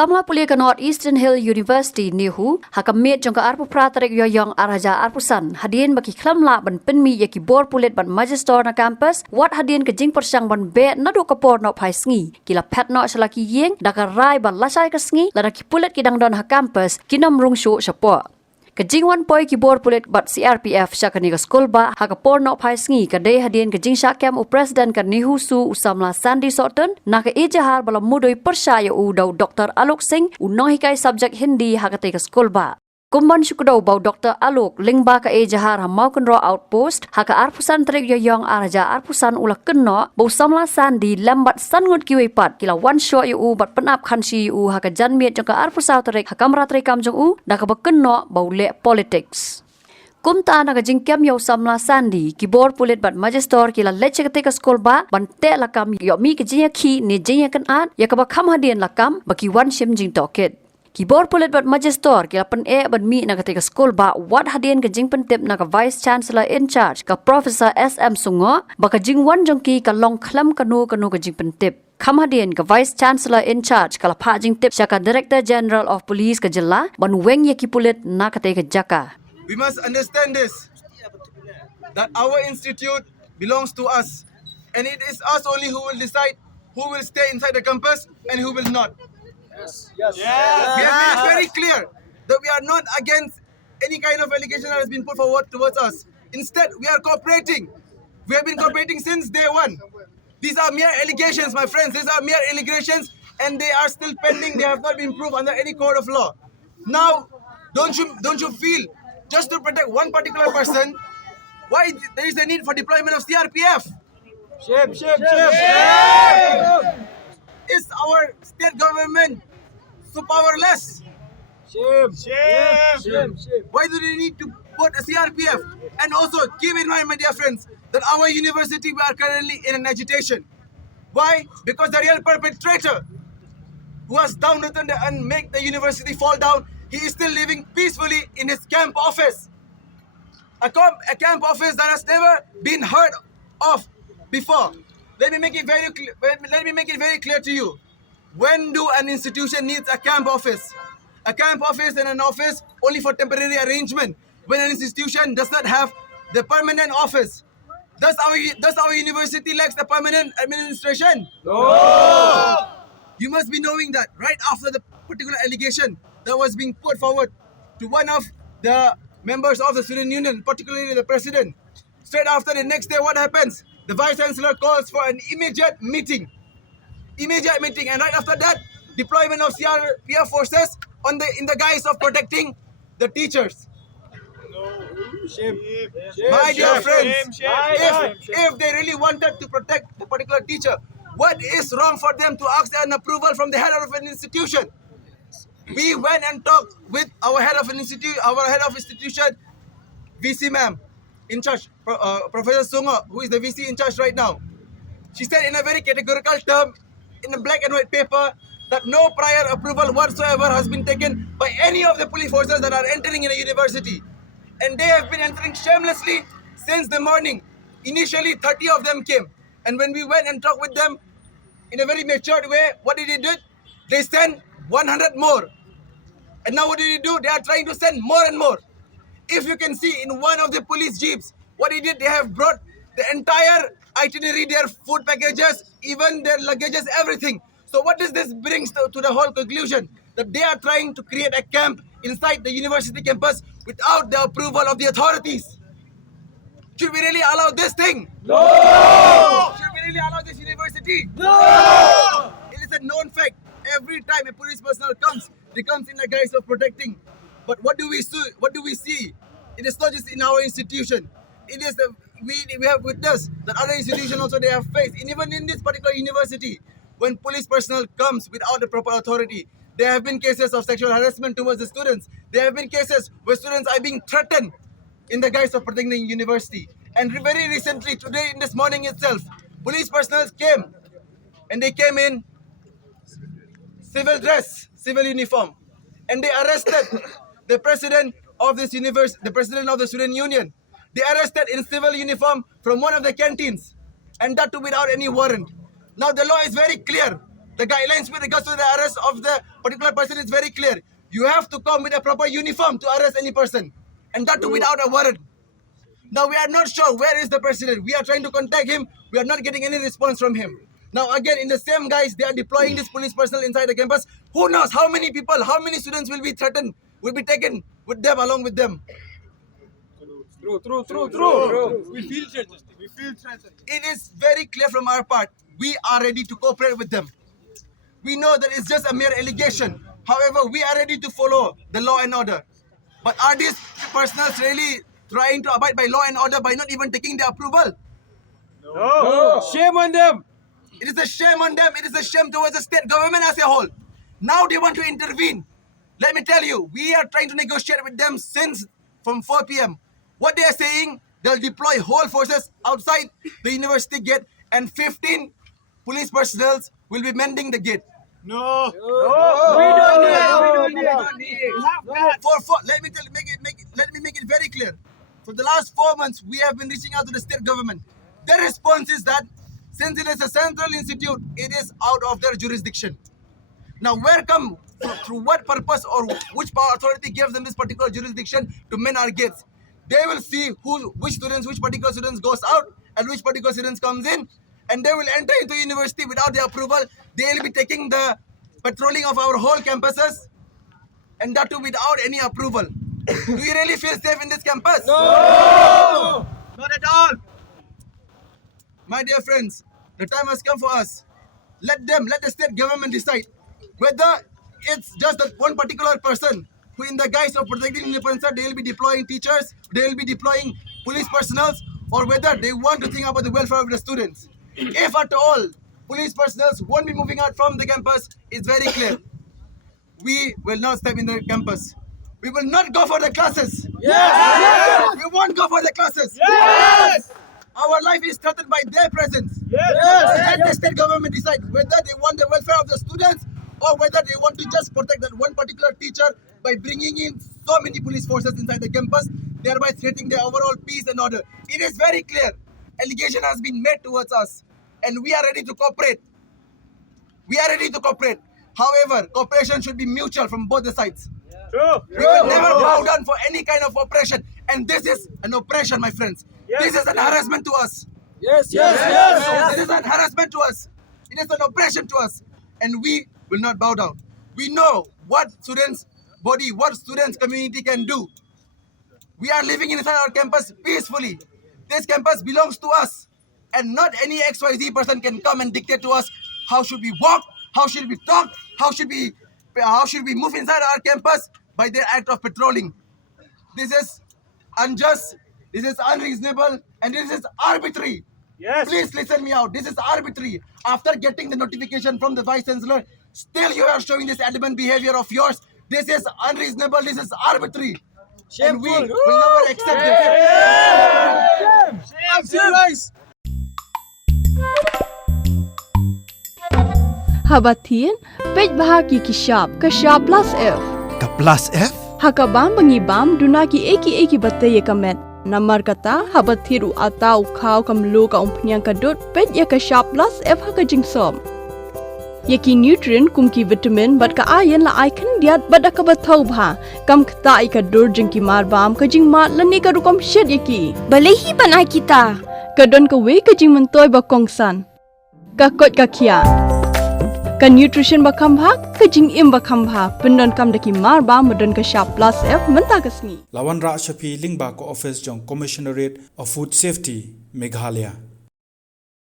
Samla Pule ke North Eastern Hill University NEHU hakamit jong ke arpu pratarek yoyong araja arpusan hadien baki klamla ban penmi yaki bor pulet ban magister na campus wat hadien ke jing persang ban be nadu kapor no pai sngi kila pet no selaki yeng dakarai ban lasai ke sngi lada ki pulet kidang don ha campus kinam rung shu sapo Kajing wan poi ki bor pulet bat CRPF syakani ke Skulbah hakapor no pai sngi kadai hadien kajing syakem u presiden ke NEHU Shuh Samla Sandi Soton nak ejahar bala mudoi persaya u dau Dr. Alok Singh u nohikai subjek Hindi hakate ke Skulbah. Kumban syukudau bau Dr. Alok lingba ke ejahar hamau kenro outpost haka arpusan trik yoyong araja arpusan ulah keno bau Samla Sandi lambat sangut kiwepat kila one shot u bat penap khansi u haka janmiet jong ke arpusau trik hakamra trikam jong u dak bekeno bau le politics. Kumta na kajing kem yo Samla Sandi kibor pulit bat magister kila leche ketika Skulbah ban te lakam yo mi kajing ki ni jing kan at ya ka kham hadien lakam baki wan shim jing toket. Kibor pulit bat magister kila pen ban mi na ketika Skulbah wat hadien kajing pentip na ka vice chancellor in charge ka Professor SM Sungo baka jing wan jong ki ka long khlam kanu kajing pentip. Kamadian ke Vice Chancellor in charge kala pa jing tip syaka Director General of Police ke jela ban weng yaki pulit na kate ke jaka. We must understand this, that our institute belongs to us, and it is us only who will decide who will stay inside the campus and who will not. Yes. We have made it very clear that we are not against any kind of allegation that has been put forward towards us. Instead, we are cooperating. We have been cooperating since day one. These are mere allegations, my friends. These are mere allegations, and they are still pending. They have not been proved under any court of law. Now, don't you feel just to protect one particular person, why there is a need for deployment of CRPF? Shame. Is our state government so powerless? Shame. Why do they need to put a CRPF? And also, keep in mind, my dear friends, that our university, we are currently in an agitation. Why? Because the real perpetrator who has downwritten and make the university fall down, he is still living peacefully in his camp office. A camp office that has never been heard of before. Let me make it very clear to you. When do an institution needs a camp office? A camp office and an office only for temporary arrangement. When an institution does not have the permanent office. Does our university lacks the permanent administration? No. You must be knowing that right after the particular allegation that was being put forward to one of the members of the student union, particularly the president. Straight after, the next day, what happens? The vice chancellor calls for an immediate meeting, and right after that, deployment of CRPF forces in the guise of protecting the teachers. Shame. My dear friends, if they really wanted to protect the particular teacher, what is wrong for them to ask an approval from the head of an institution? We went and talked with our head of institution, VC ma'am, in charge, Professor Shuh, who is the VC in charge right now. She said in a very categorical term, in a black and white paper, that no prior approval whatsoever has been taken by any of the police forces that are entering in a university. And they have been entering shamelessly since the morning. Initially, 30 of them came. And when we went and talked with them in a very matured way, what did they do? They sent 100 more. And now what did they do? They are trying to send more and more. If you can see in one of the police jeeps, what they did, they have brought the entire itinerary, their food packages, even their luggages, everything. So what does this bring to the whole conclusion? That they are trying to create a camp inside the university campus without the approval of the authorities. Should we really allow this thing? No! Should we really allow this university? No! It is a known fact. Every time a police personnel comes, they comes in the guise of protecting. But what do we see? It is not just in our institution. It is we have witnessed that other institutions also they have faced. And even in this particular university, when police personnel comes without the proper authority, there have been cases of sexual harassment towards the students. There have been cases where students are being threatened in the guise of protecting the university. And very recently, today in this morning itself, police personnel came, and they came in civil dress, civil uniform, and they arrested the president of this university, the president of the student union. They arrested in civil uniform from one of the canteens, and that too without any warrant. Now the law is very clear. The guidelines with regards to the arrest of the particular person is very clear. You have to come with a proper uniform to arrest any person, and that too without a warrant. Now we are not sure where is the president. We are trying to contact him. We are not getting any response from him. Now again, in the same guys, they are deploying this police personnel inside the campus. Who knows how many people, how many students will be threatened, will be taken with them, along with them. True. We feel threatened. It is very clear from our part. We are ready to cooperate with them. We know that it's just a mere allegation. However, we are ready to follow the law and order. But are these personals really trying to abide by law and order by not even taking their approval? No. Shame on them. It is a shame on them. It is a shame towards the state government as a whole. Now they want to intervene. Let me tell you, we are trying to negotiate with them since from 4 p.m. What they are saying, they'll deploy whole forces outside the university gate and 15 police personnel will be mending the gate. No. We don't need it. Let me make it very clear. For the last 4 months, we have been reaching out to the state government. Their response is that since it is a central institute, it is out of their jurisdiction. Now, through what purpose or which power authority gives them this particular jurisdiction to mend our gates? They will see which particular students goes out and which particular students comes in, and they will enter into university without their approval. They will be taking the patrolling of our whole campuses, and that too without any approval. Do you really feel safe in this campus? No. Not at all. My dear friends, the time has come for us. Let the state government decide whether it's just that one particular person who, in the guise of protecting independence, they will be deploying teachers, they will be deploying police personnel, or whether they want to think about the welfare of the students. If at all police personnel won't be moving out from the campus, it's very clear. We will not step in the campus. We will not go for the classes. Yes. We won't go for the classes. Yes. Our life is threatened by their presence. Yes. Let the state government decide whether they want the welfare of the students or whether they want to just protect that one particular teacher by bringing in so many police forces inside the campus, thereby threatening their overall peace and order. It is very clear. Allegation has been made towards us, and we are ready to cooperate. However, cooperation should be mutual from both the sides. True. We will never bow down for any kind of oppression. And this is an oppression, my friends. Yes. This is an harassment to us. Yes. This is an harassment to us. It is an oppression to us. And we will not bow down. We know what students' community can do. We are living inside our campus peacefully. This campus belongs to us. And not any XYZ person can come and dictate to us how should we walk, how should we talk, how should we move inside our campus by their act of patrolling. This is unjust, this is unreasonable, and this is arbitrary. Yes. Please listen me out. This is arbitrary. After getting the notification from the Vice Chancellor, still you are showing this adamant behavior of yours. This is unreasonable, this is arbitrary. And we will never accept this. Shame. Habatin, pej bahagi kishap, kashap plus F. Ka plus F? Hakabam bangibam dunaki eki bataye kamet. Namar kata habathiru atau kau kamlu ka umpnyang kadut pej ya kashap plus F haka jingsom. Yaki nutrient kumki vitamin bat ka ayan la icon diat bada ka bathau bha. Kam kata ikadur jingki marbam ka jingmat lani ka rukom shed yaki. Balehi banai kita. Kadon ka we ka jing mentoy ba kongsan. Ka kot ka kia. Ka nutrition ba khambha ka jing im ba khambha pendon kam daki mar ba Madan ka sharp plus F menta kasni Lawan Ra Shafi Lingba ko office jong Commissionerate of Food Safety Meghalaya.